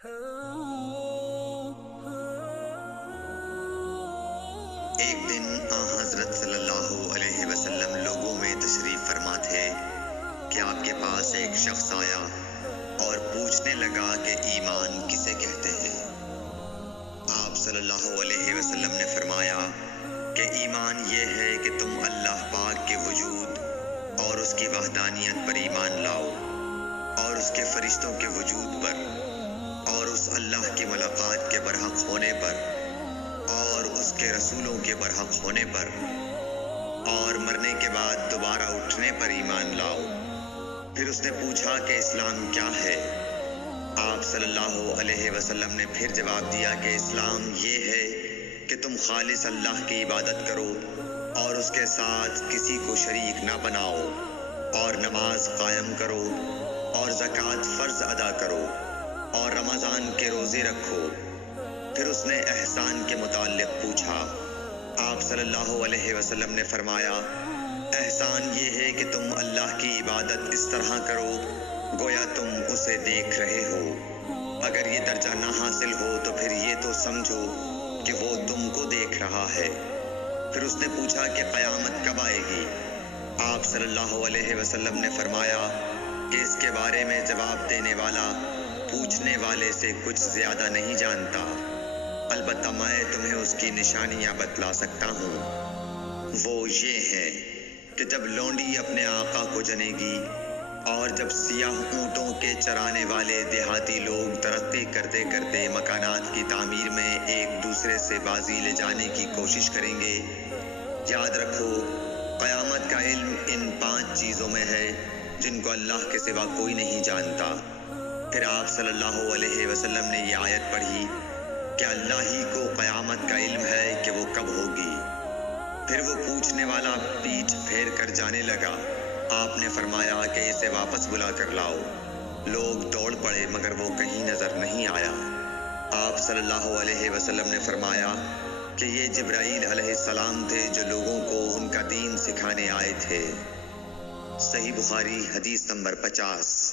ایک دن حضرت صلی اللہ علیہ وسلم لوگوں میں تشریف فرما تھے کہ آپ کے پاس ایک شخص آیا اور پوچھنے لگا کہ ایمان کسے کہتے ہیں۔ آپ صلی اللہ علیہ وسلم نے فرمایا کہ ایمان یہ ہے کہ تم اللہ پاک کے وجود اور اس کی وحدانیت پر ایمان لاؤ، اور اس کے فرشتوں کے وجود پر، اور اس اللہ کی ملاقات کے برحق ہونے پر، اور اس کے رسولوں کے برحق ہونے پر، اور مرنے کے بعد دوبارہ اٹھنے پر ایمان لاؤ۔ پھر اس نے پوچھا کہ اسلام کیا ہے؟ آپ صلی اللہ علیہ وسلم نے پھر جواب دیا کہ اسلام یہ ہے کہ تم خالص اللہ کی عبادت کرو اور اس کے ساتھ کسی کو شریک نہ بناؤ، اور نماز قائم کرو، اور زکوٰۃ فرض ادا کرو، اور رمضان کے روزے رکھو۔ پھر اس نے احسان کے متعلق پوچھا۔ آپ صلی اللہ علیہ وسلم نے فرمایا، احسان یہ ہے کہ تم اللہ کی عبادت اس طرح کرو گویا تم اسے دیکھ رہے ہو۔ اگر یہ درجہ نہ حاصل ہو تو پھر یہ تو سمجھو کہ وہ تم کو دیکھ رہا ہے۔ پھر اس نے پوچھا کہ قیامت کب آئے گی؟ آپ صلی اللہ علیہ وسلم نے فرمایا کہ اس کے بارے میں جواب دینے والا پوچھنے والے سے کچھ زیادہ نہیں جانتا، البتہ میں تمہیں اس کی نشانیاں بتلا سکتا ہوں۔ وہ یہ ہیں کہ جب لونڈی اپنے آقا کو جنے گی، اور جب سیاہ اونٹوں کے چرانے والے دیہاتی لوگ ترقی کرتے کرتے مکانات کی تعمیر میں ایک دوسرے سے بازی لے جانے کی کوشش کریں گے، یاد رکھو قیامت کا علم ان 5 چیزوں میں ہے جن کو اللہ کے سوا کوئی نہیں جانتا۔ پھر آپ صلی اللہ علیہ وسلم نے یہ آیت پڑھی کہ اللہ ہی کو قیامت کا علم ہے کہ وہ کب ہوگی۔ پھر وہ پوچھنے والا پیٹھ پھیر کر جانے لگا۔ آپ نے فرمایا کہ اسے واپس بلا کر لاؤ۔ لوگ دوڑ پڑے مگر وہ کہیں نظر نہیں آیا۔ آپ صلی اللہ علیہ وسلم نے فرمایا کہ یہ جبرائیل علیہ السلام تھے جو لوگوں کو ان کا دین سکھانے آئے تھے۔ صحیح بخاری حدیث نمبر 50۔